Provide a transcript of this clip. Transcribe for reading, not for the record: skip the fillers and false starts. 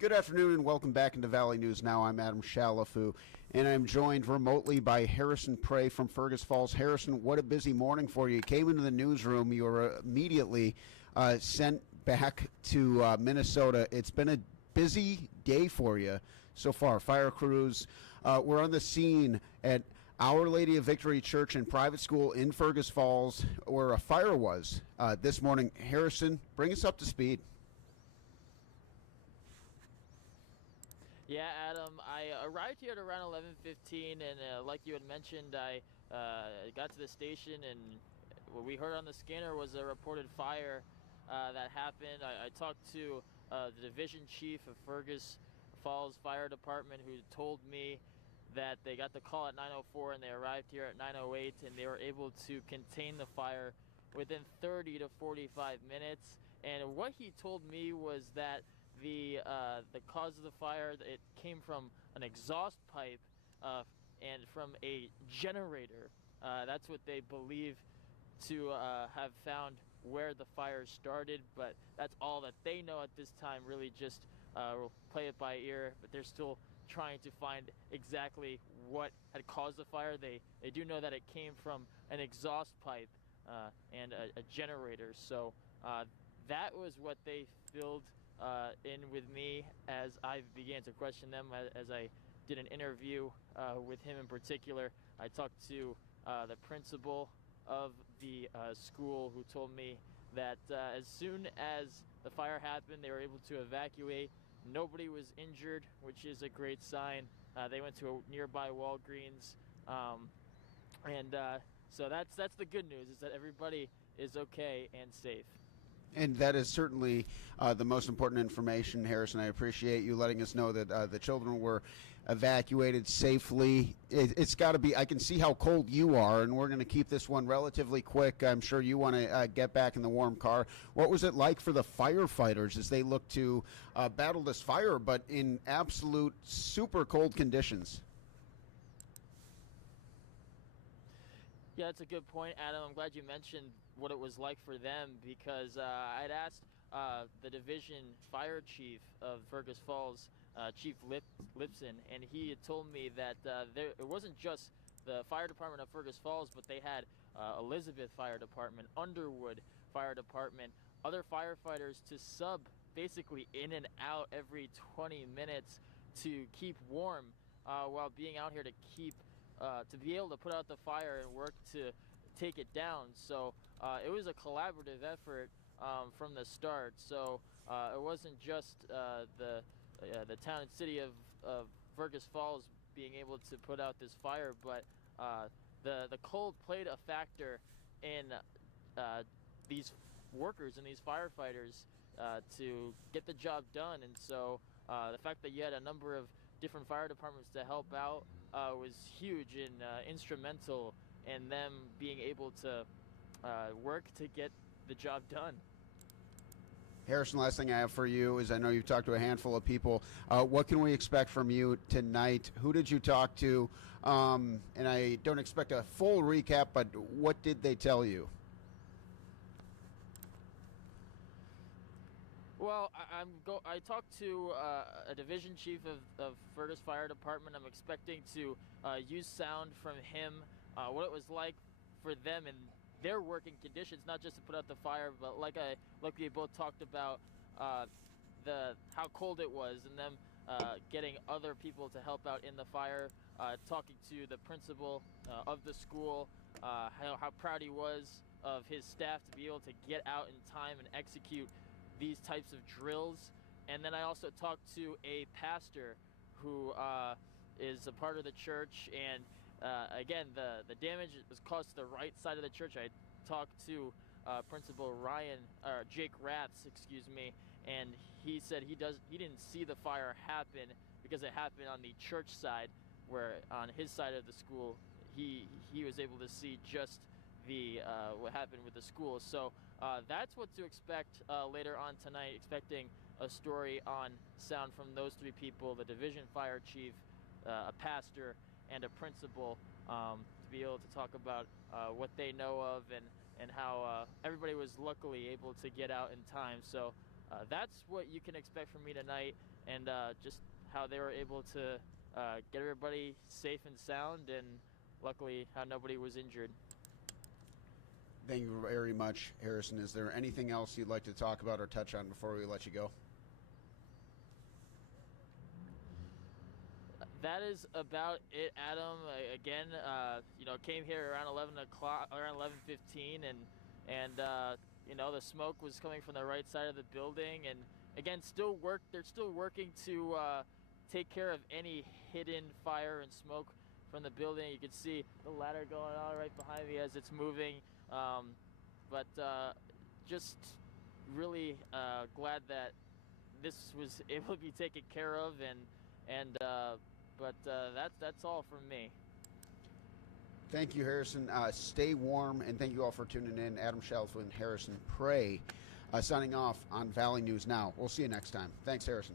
Good afternoon and welcome back into Valley News Now. I'm Adam Shalafu, and I'm joined remotely by Harrison Prey from Fergus Falls. Harrison, what a busy morning for you. You came into the newsroom. You were immediately sent back to Minnesota. It's been a busy day for you so far. Fire crews were on the scene at Our Lady of Victory Church and Private School in Fergus Falls, where a fire was this morning. Harrison, bring us up to speed. Yeah, Adam, I arrived here at around 11:15, and like you had mentioned, I got to the station, and what we heard on the scanner was a reported fire that happened. I talked to the division chief of Fergus Falls Fire Department, who told me that they got the call at 9:04 and they arrived here at 9:08, and they were able to contain the fire within 30 to 45 minutes. And what he told me was that the cause of the fire, it came from an exhaust pipe and from a generator. That's what they believe to have found where the fire started, but that's all that they know at this time. Really just we'll play it by ear, but they're still trying to find exactly what had caused the fire. They do know that it came from an exhaust pipe and a generator. So that was what they filled in with me as I began to question them, as I did an interview with him in particular. I talked to the principal of the school, who told me that as soon as the fire happened, they were able to evacuate. Nobody was injured, which is a great sign. They went to a nearby Walgreens, and so that's the good news, is that everybody is okay and safe. And that is certainly the most important information, Harrison. I appreciate you letting us know that the children were evacuated safely. It's got to be, I can see how cold you are, and we're going to keep this one relatively quick. I'm sure you want to get back in the warm car. What was it like for the firefighters as they look to battle this fire, but in absolute super cold conditions? Yeah, that's a good point, Adam. I'm glad you mentioned what it was like for them, because I'd asked the division fire chief of Fergus Falls, Chief Lipson, and he had told me that it wasn't just the fire department of Fergus Falls, but they had Elizabeth Fire Department, Underwood Fire Department, other firefighters to sub basically in and out every 20 minutes to keep warm while being out here to be able to put out the fire and work to take it down. So it was a collaborative effort from the start. So it wasn't just the town and city of Fergus Falls being able to put out this fire, but the cold played a factor in these workers and these firefighters to get the job done. And so the fact that you had a number of different fire departments to help out was huge and instrumental in them being able to work to get the job done. Harrison, last thing I have for you is, I know you've talked to a handful of people. What can we expect from you tonight? Who did you talk to? And I don't expect a full recap, but what did they tell you? Well, I talked to a division chief of Fergus Fire Department. I'm expecting to use sound from him, what it was like for them in their working conditions, not just to put out the fire, but like we both talked about how cold it was, and them getting other people to help out in the fire. Talking to the principal of the school, how proud he was of his staff to be able to get out in time and execute these types of drills. And then I also talked to a pastor who is a part of the church, and again, the damage was caused to the right side of the church. I talked to Principal Jake Raths, excuse me, and he said he didn't see the fire happen because it happened on the church side, where on his side of the school he was able to see just the what happened with the school. So that's what to expect later on tonight. Expecting a story on sound from those three people: the division fire chief, a pastor, and a principal, to be able to talk about what they know of and how everybody was luckily able to get out in time. So that's what you can expect from me tonight, and just how they were able to get everybody safe and sound, and luckily how nobody was injured. Thank you very much, Harrison. Is there anything else you'd like to talk about or touch on before we let you go? That is about it, Adam. Again, came here around 11 o'clock, around 11:15, and the smoke was coming from the right side of the building, and again, they're still working to take care of any hidden fire and smoke from the building. You can see the ladder going on right behind me as it's moving, but just really glad that this was able to be taken care of, but that's all from me. Thank you, Harrison. Stay warm, and thank you all for tuning in. Adam Shalfo and Harrison Prey signing off on Valley News Now. We'll see you next time. Thanks, Harrison.